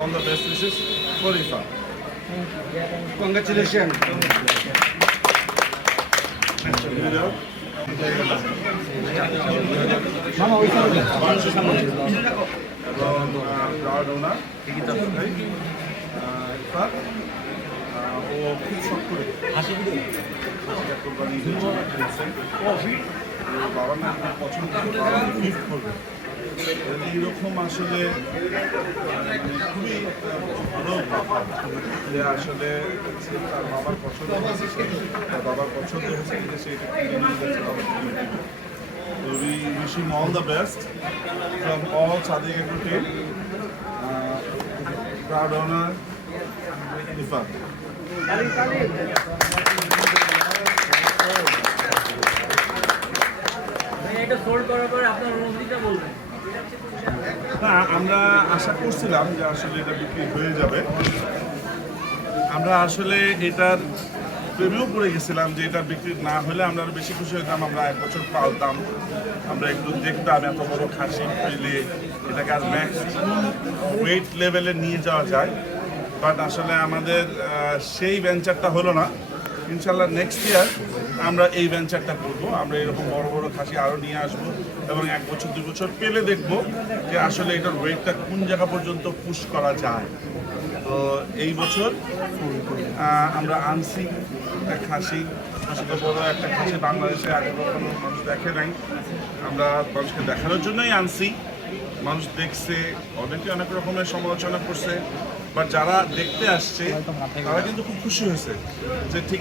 All the best wishes for Ifa. Thank you. Congratulations. Congratulations. এবং ব্রাউড ওনার ইফা ও খুব শখ করে কোরবানি বাবা না পছন্দ করে করবে। এইরকম আসলে খুবই ভালো যে আসলে তার বাবার পছন্দ তার বাবার পছন্দ হয়েছে যে সে এটা কিনে নিয়ে গেছে বাবা কিনে দিবে। So we wish him all the best from all Sadiq Agro team. Uh, proud owner, Ifa. এটা সোল্ড করার পরে আপনার অনুভূতিটা বলবেন না আমরা আশা করছিলাম যে আসলে এটা বিক্রি হয়ে যাবে। আমরা আসলে এটার প্রেমেও পড়ে গেছিলাম যে এটা বিক্রি না হলে আমরা আরও বেশি খুশি হতাম, আমরা এক বছর পালতাম, আমরা একটু দেখতাম এত বড় খাসি পেলে এটাকে আর ম্যাক্সিমাম ওয়েট লেভেলে নিয়ে যাওয়া যায়। বাট আসলে আমাদের সেই ভেঞ্চারটা হলো না। ইনশাল্লাহ নেক্সট ইয়ার আমরা এই ভেঞ্চারটা করব। আমরা এরকম বড় বড় খাসি আরও নিয়ে আসব এবং এক বছর দু বছর পেলে দেখব যে আসলে এটার ওয়েটটা কোন জায়গা পর্যন্ত পুশ করা যায়। তো এই বছর আমরা আনছি একটা খাসি। আসলে বড় একটা খাসি বাংলাদেশে আগে কখনো মানুষ দেখে নাই। আমরা মানুষকে দেখানোর জন্যই আনছি। মানুষ দেখছে, অনেকে অনেক রকমের সমালোচনা করছে বাট যারা দেখতে আসছে, তারা কিন্তু খুব খুশি হয়েছে যে ঠিক